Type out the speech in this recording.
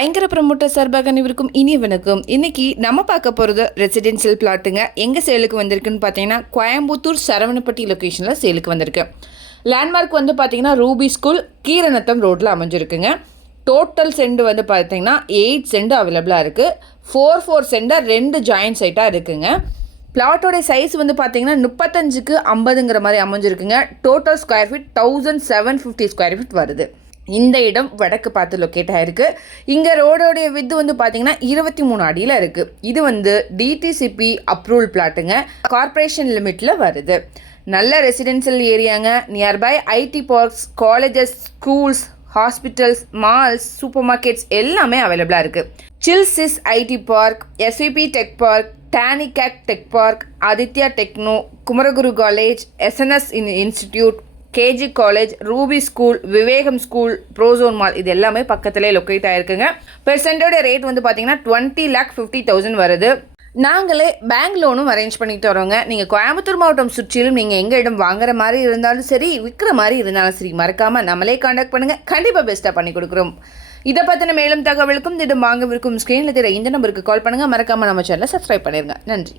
ஐங்கர promoter சார்பாக அனைவருக்கும் இனி வணக்கம். இன்னைக்கு நம்ம பார்க்க போகிறது ரெசிடென்சியல் பிளாட்டுங்க எங்கே சேலுக்கு வந்திருக்குன்னு பார்த்தீங்கன்னா கோயம்புத்தூர் சரவணப்பட்டி லொக்கேஷனில் சேலுக்கு வந்திருக்கு. லேண்ட்மார்க் வந்து பார்த்தீங்கன்னா ரூபி ஸ்கூல் கீரநத்தம் ரோட்டில் அமைஞ்சிருக்குங்க. டோட்டல் செண்டு வந்து பார்த்தீங்கன்னா எயிட் செண்டு அவைலபிளாக இருக்குது ஃபோர் ஃபோர் செண்டாக ரெண்டு ஜாயின்ட் சைட்டாக இருக்குங்க. பிளாட்டோட சைஸ் வந்து பார்த்தீங்கன்னா முப்பத்தஞ்சுக்கு ஐம்பதுங்கிற மாதிரி அமைஞ்சிருக்குங்க. Total square feet thousand seven fifty square feet வருது. இந்த இடம் வடக்கு பார்த்து லொக்கேட் ஆகிருக்கு இங்கே ரோடோடைய வித்து வந்து பார்த்தீங்கன்னா இருபத்தி மூணு அடியில் இருக்குது இது வந்து டிடிசிபி அப்ரூவல் பிளாட்டுங்க கார்ப்பரேஷன் லிமிட்டில் வருது. நல்ல residential ஏரியாங்க nearby IT parks colleges schools hospitals malls super markets எல்லாமே அவைலபிளாக இருக்குது சில்சிஸ் IT park SVB tech park டானிகேக் tech park Aditya techno Kumaraguru college SNS institute KG college Ruby school Vivekam school Prozone mall இது எல்லாமே பக்கத்திலே locate ஆயிருக்குங்க. பெர்சென்டோட rate வந்து பார்த்தீங்கன்னா twenty lakh fifty thousand வருது. நாங்களே பேங்க் லோனும் அரேஞ்ச் பண்ணி தரோங்க நீங்கள் கோயம்புத்தூர் மாவட்டம் சுற்றிலும் நீங்கள் எங்கள் இடம் வாங்குற மாதிரி இருந்தாலும் சரி விற்கிற மாதிரி இருந்தாலும் சரி மறக்காமல் நம்மளே காண்டாக்ட் பண்ணுங்கள் கண்டிப்பாக பெஸ்ட்டாக பண்ணி கொடுக்குறோம். இதை பற்றின மேலும் தகவலுக்கும் திடம் வாங்கவிருக்கும் ஸ்க்ரீனில் தெரிய இந்த நம்பருக்கு கால் பண்ணுங்கள் மறக்காமல் நம்ம சேனலை சப்ஸ்கிரைப் பண்ணிடுங்க நன்றி.